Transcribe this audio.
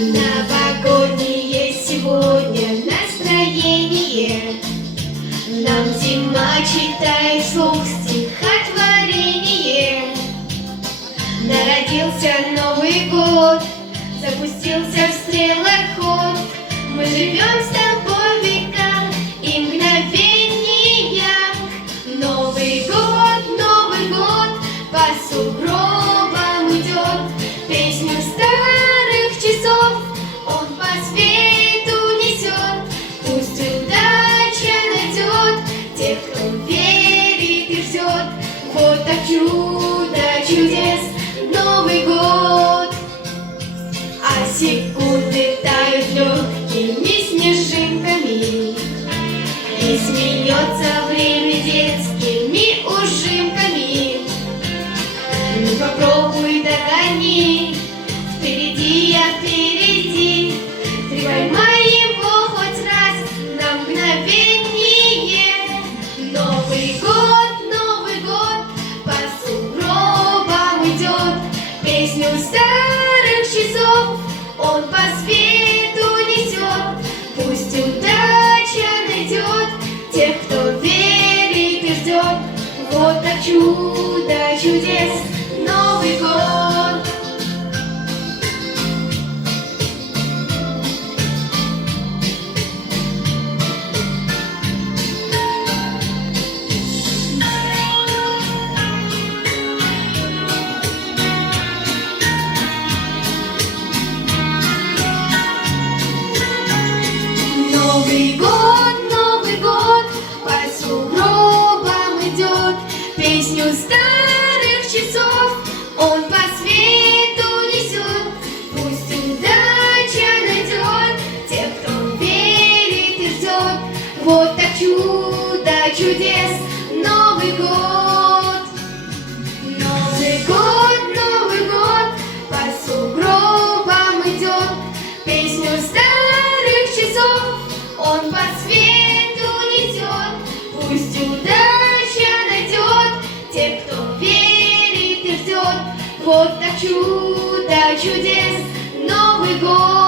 Новогоднее сегодня настроение. Нам зима читает вслух стихотворение. Народился Новый год, запустился в стрелах ход. Мы живем с тобой в веках и мгновениях. Новый год по сугробам идет. Песню старых часов он по свету несет. Пусть удача найдет тех, кто верит и ждет. Вот так чудо чудес Новый год. А секунды тают легкими снежинками, и смеется время детскими ужимками. Ну попробуй догони, впереди я впереди. Ты поймай его хоть раз на мгновение. Новый год по сугробам идет. Песню старых часов он по свету несет. Пусть удача найдет тех, кто верит и ждет. Вот так чудо чудес Новый год. Новый год по сугробам идет. Песню старых часов он по свету несет. Пусть удача найдет тех, кто верит и ждет. Вот так чудо чудес Новый год. Новый год по сугробам идет. Песню старых часов он по свету несет. Пусть удача найдет тех, кто верит и ждет. Вот так чудо чудес Новый год.